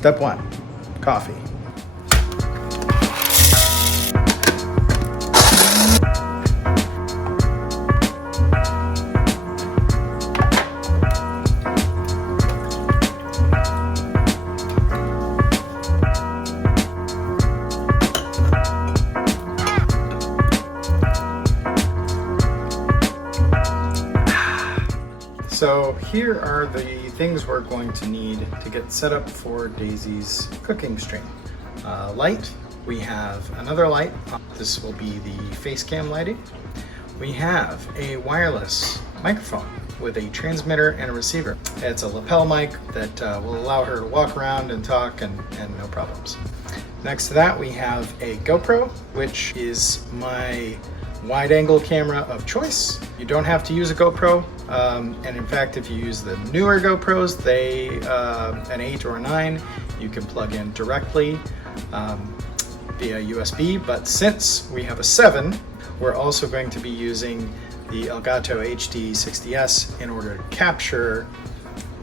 Step 1, coffee. So here are the things we're going to need to get set up for Daisy's cooking stream. Light, we have another light. This will be the face cam lighting. We have a wireless microphone with a transmitter and a receiver. It's a lapel mic that will allow her to walk around and talk and no problems. Next to that, we have a GoPro, which is my wide angle camera of choice. You don't have to use a GoPro, and in fact, if you use the newer GoPros, an 8 or a 9, you can plug in directly via USB, but since we have a 7, we're also going to be using the Elgato HD 60S in order to capture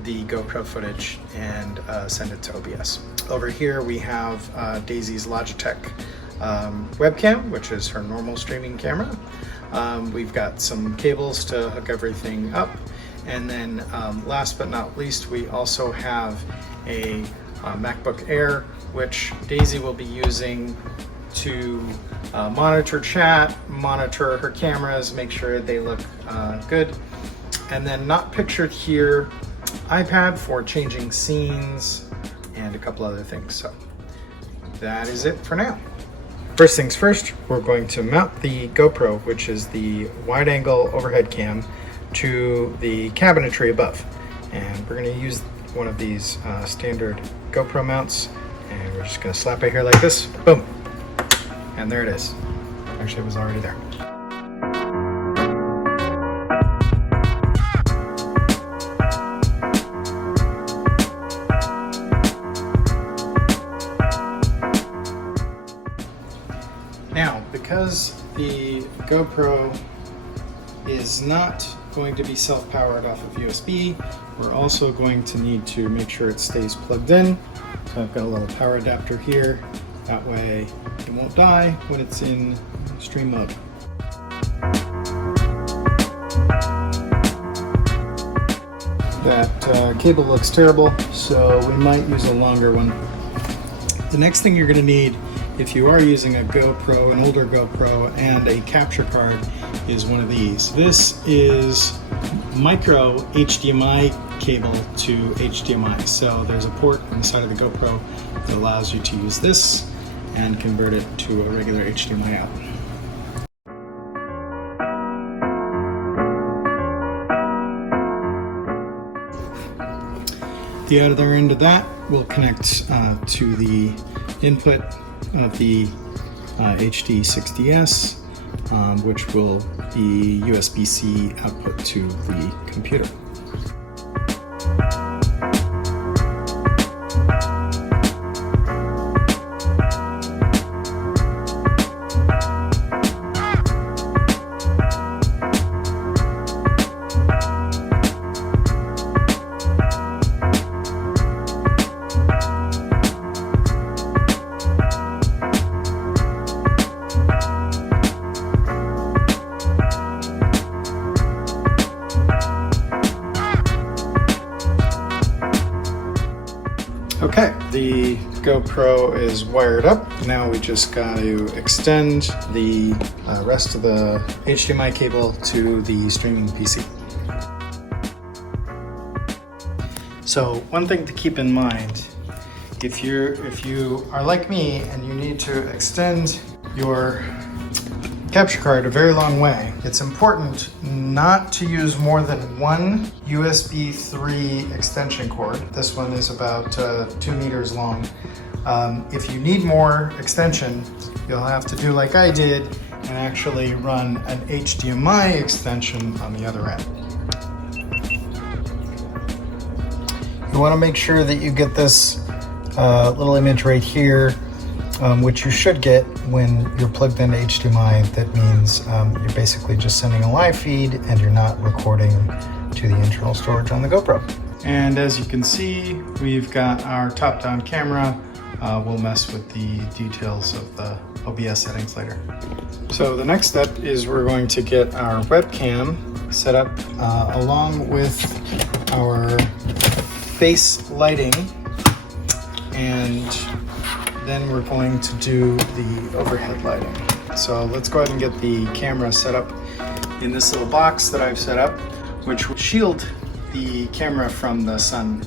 the GoPro footage and send it to OBS. Over here we have Daisy's Logitech webcam, which is her normal streaming camera. We've got some cables to hook everything up, and then last but not least, we also have a MacBook Air, which Daisy will be using to monitor chat, monitor her cameras, make sure they look good, and then not pictured here, iPad for changing scenes and a couple other things. So that is it for now. First things first, we're going to mount the GoPro, which is the wide angle overhead cam, to the cabinetry above. And we're going to use one of these standard GoPro mounts, and we're just going to slap it here like this, boom, and there it is. Actually, it was already there. Now, because the GoPro is not going to be self-powered off of USB, we're also going to need to make sure it stays plugged in. So I've got a little power adapter here. That way it won't die when it's in stream mode. That cable looks terrible, so we might use a longer one. The next thing you're going to need, if you are using a GoPro, an older GoPro, and a capture card, is one of these. This is micro HDMI cable to HDMI. So there's a port on the side of the GoPro that allows you to use this and convert it to a regular HDMI out. The other end of that will connect to the input of the HD 60S, which will be USB-C output to the computer. Okay, the GoPro is wired up. Now we just got to extend the rest of the HDMI cable to the streaming PC. So one thing to keep in mind, if you are like me and you need to extend your capture card a very long way, it's important not to use more than one USB 3 extension cord. This one is about 2 meters long. If you need more extension, you'll have to do like I did and actually run an HDMI extension on the other end. You want to make sure that you get this little image right here, which you should get when you're plugged into HDMI. That means you're basically just sending a live feed and you're not recording to the internal storage on the GoPro. And as you can see, we've got our top-down camera. We'll mess with the details of the OBS settings later. So the next step is we're going to get our webcam set up along with our face lighting, and then we're going to do the overhead lighting. So let's go ahead and get the camera set up in this little box that I've set up, which will shield the camera from the sun.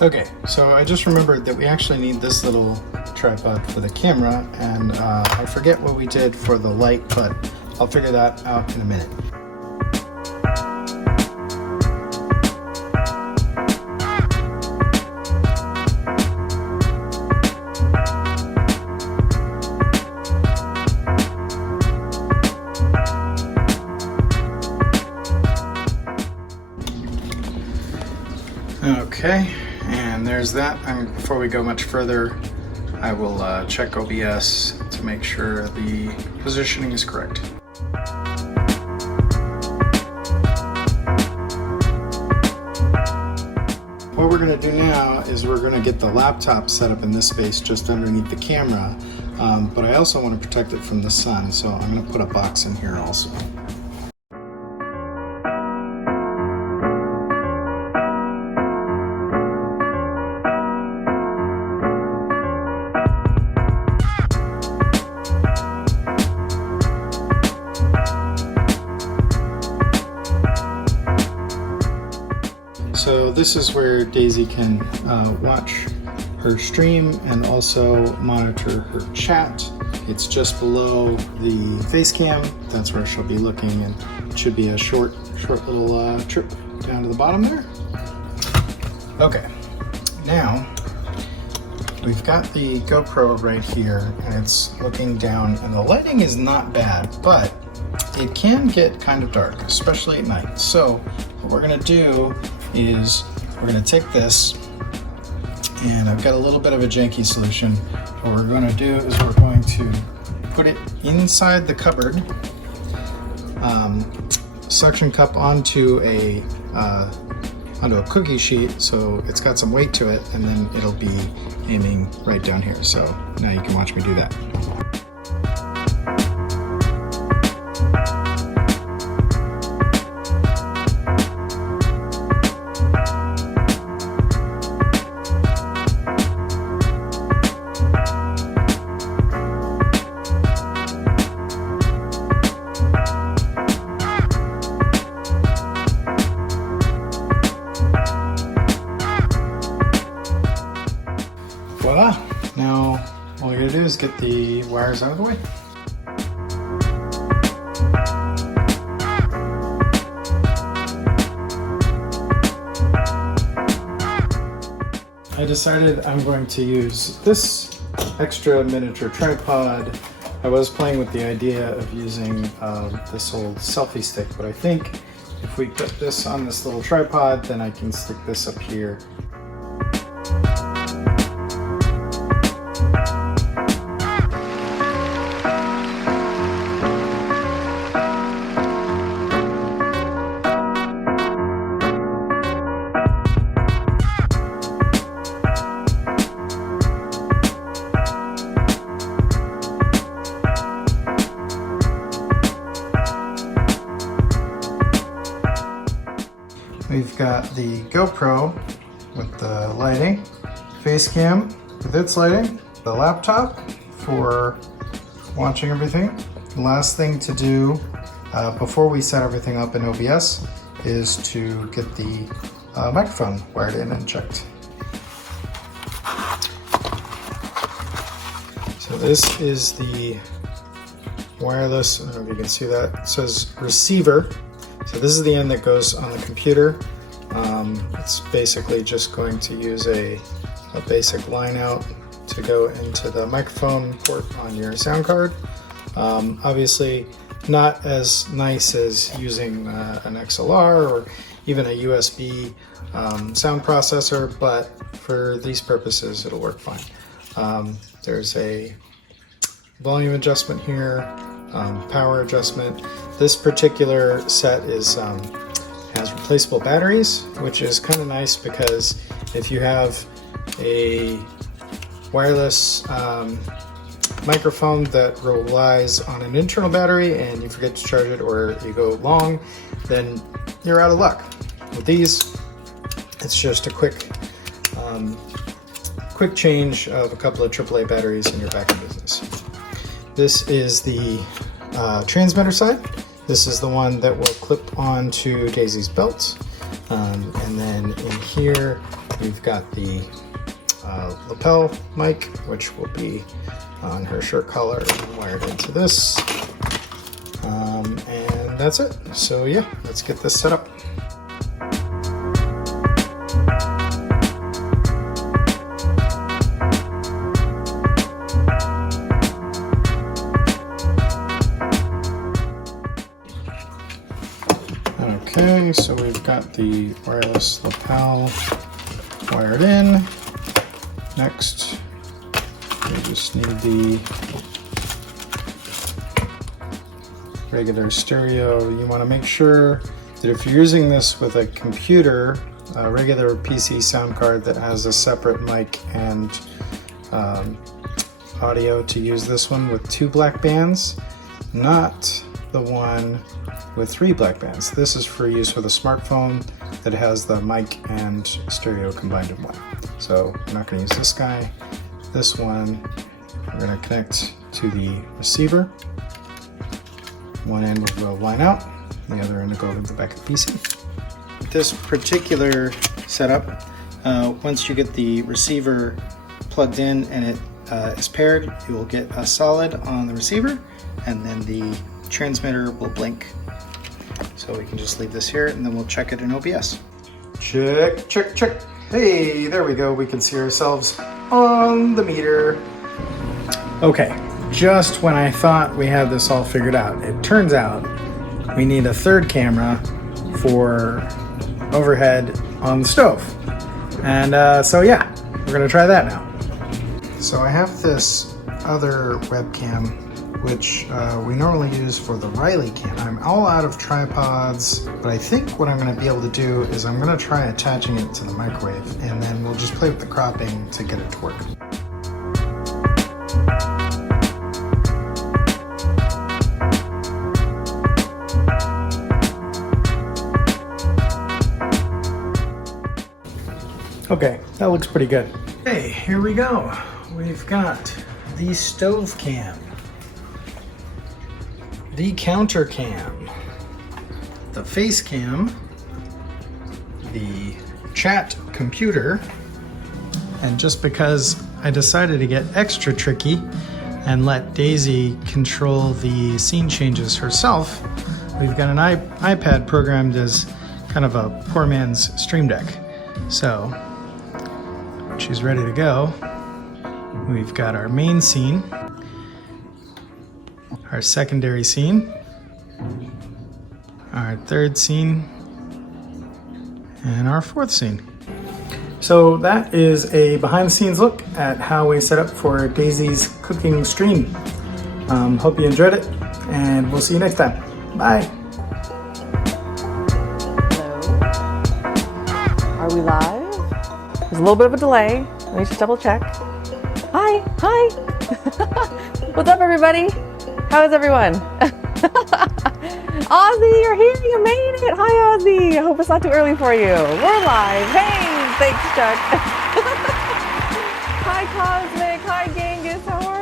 Okay, so I just remembered that we actually need this little tripod for the camera, and I forget what we did for the light, but I'll figure that out in a minute. Okay, and there's that. Before we go much further, I will check OBS to make sure the positioning is correct. What we're going to do now is we're going to get the laptop set up in this space just underneath the camera, but I also want to protect it from the sun, so I'm going to put a box in here also. So this is where Daisy can watch her stream and also monitor her chat. It's just below the face cam. That's where she'll be looking, and it should be a short little trip down to the bottom there. Okay, now we've got the GoPro right here, and it's looking down, and the lighting is not bad, but it can get kind of dark, especially at night. So what we're gonna do is we're going to take this, and I've got a little bit of a janky solution. What we're going to do is we're going to put it inside the cupboard, suction cup onto a cookie sheet, so it's got some weight to it, and then it'll be aiming right down here. So now you can watch me do that. Voila! Now all we gotta do is get the wires out of the way. I decided I'm going to use this extra miniature tripod. I was playing with the idea of using this old selfie stick, but I think if we put this on this little tripod, then I can stick this up here. We've got the GoPro with the lighting, face cam with its lighting, the laptop for watching everything. The last thing to do before we set everything up in OBS is to get the microphone wired in and checked. So this is the wireless, I don't know if you can see that, it says receiver. So this is the end that goes on the computer. It's basically just going to use a basic line out to go into the microphone port on your sound card. Obviously not as nice as using an XLR or even a USB sound processor, but for these purposes it'll work fine. There's a volume adjustment here, power adjustment. This particular set is has replaceable batteries, which is kind of nice because if you have a wireless microphone that relies on an internal battery and you forget to charge it or you go long, then you're out of luck. With these, it's just a quick change of a couple of AAA batteries and you're back in business. This is the transmitter side. This is the one that will clip onto Daisy's belt. And then in here, we've got the lapel mic, which will be on her shirt collar and wired into this. And that's it. So yeah, let's get this set up. Okay, so we've got the wireless lapel wired in. Next, we just need the regular stereo. You want to make sure that if you're using this with a computer, a regular PC sound card that has a separate mic and audio, to use this one with 2 black bands, not the one with 3 black bands. This is for use with a smartphone that has the mic and stereo combined in one. So we're not going to use this guy. This one, we're going to connect to the receiver. One end will go line out, the other end will go to the back of the PC. This particular setup, once you get the receiver plugged in and it is paired, you will get a solid on the receiver, and then the transmitter will blink. So we can just leave this here and then we'll check it in OBS. Check, check, check. Hey, there we go. We can see ourselves on the meter. Okay, just when I thought we had this all figured out, it turns out we need a third camera for overhead on the stove. And so yeah, we're gonna try that now. So I have this other webcam which we normally use for the Riley cam. I'm all out of tripods, but I think what I'm gonna be able to do is I'm gonna try attaching it to the microwave, and then we'll just play with the cropping to get it to work. Okay, that looks pretty good. Okay, here we go. We've got the stove cam, the counter cam, the face cam, the chat computer, and just because I decided to get extra tricky and let Daisy control the scene changes herself, we've got an iPad programmed as kind of a poor man's Stream Deck. So she's ready to go. We've got our main scene, our secondary scene, our third scene, and our fourth scene. So that is a behind the scenes look at how we set up for Daisy's cooking stream. Hope you enjoyed it, and we'll see you next time. Bye. Hello. Are we live? There's a little bit of a delay. Let me just double check. Hi, hi. What's up, everybody? How is everyone? Ozzy, you're here. You made it. Hi, Ozzy. I hope it's not too early for you. We're live. Hey, thanks, Chuck. Hi, Cosmic. Hi, Genghis. How are